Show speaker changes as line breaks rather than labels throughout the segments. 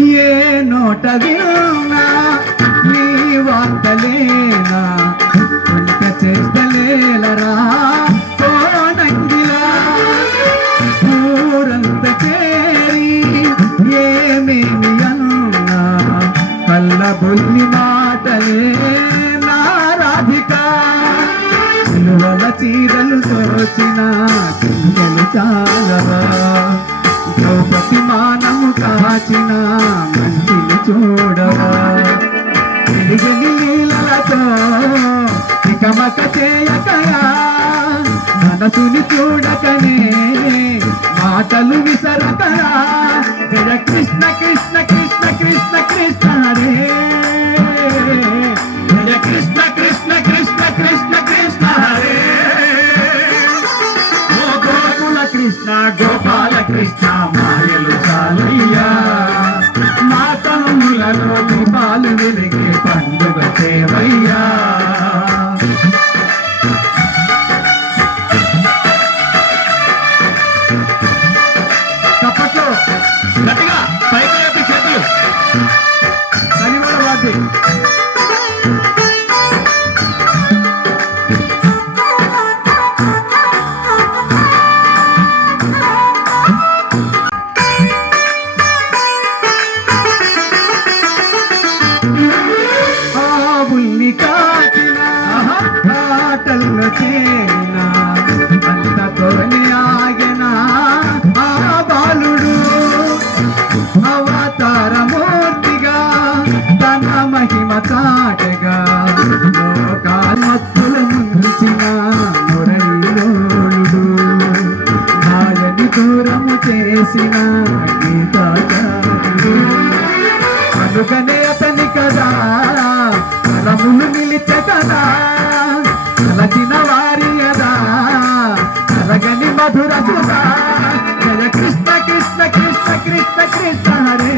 ఏ నోట విన్నా నీ వార్తలేనా? కొంట చేస్తలేలరా? కోనంగిలా ఊరంత చేరి ఏమేమి అన్నా? కళ్ళబొల్లి మాటలే నా రాధిక. సిలువల చీరలు తోచిన చాలా అభిమానము మానము కాచిన మంచిని చూడవా? వెలిగని నీళ్ళతో ఇకమక చేయకయా? మనసుని చూడకనే మాటలు విసరకరా జయ కృష్ణ కృష్ణ కృష్ణ కృష్ణ కృష్ణ హరే. జయ కృష్ణ కృష్ణ కృష్ణ కృష్ణ కృష్ణ హరే. గోకుల కృష్ణ గోపాల కృష్ణ మాయలు చాలయ్యా మా తమ్ములలో దీపాలు వెలిగే పండుగ సేవయ్యా చేసిన అందుకనే అతని కదా కలములు నిలిచే కదా కలచిన వారి కదా కలగని మధుర సుధా జయ కృష్ణ కృష్ణ కృష్ణ కృష్ణ కృష్ణ హరే.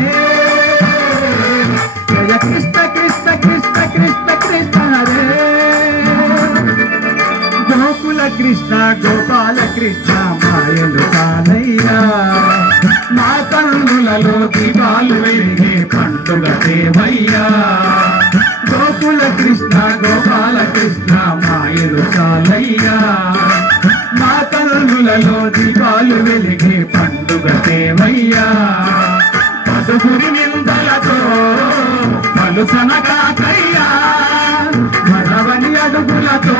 జయ కృష్ణ కృష్ణ కృష్ణ కృష్ణ కృష్ణ హరే. గోకుల కృష్ణ గోపాల కృష్ణ మాయలు కన్నులలో కాలు వెలిగే పండుగ దేవయ్యా. గోకుల కృష్ణ గోపాల కృష్ణ మాయలు చాలయ్యా. మా కన్నులలో దీపాలు వెలిగే పండుగ దేవయ్యా. పసుపురి నిందలతో పలుసన కాకయ్యా. మనవని అడుగులతో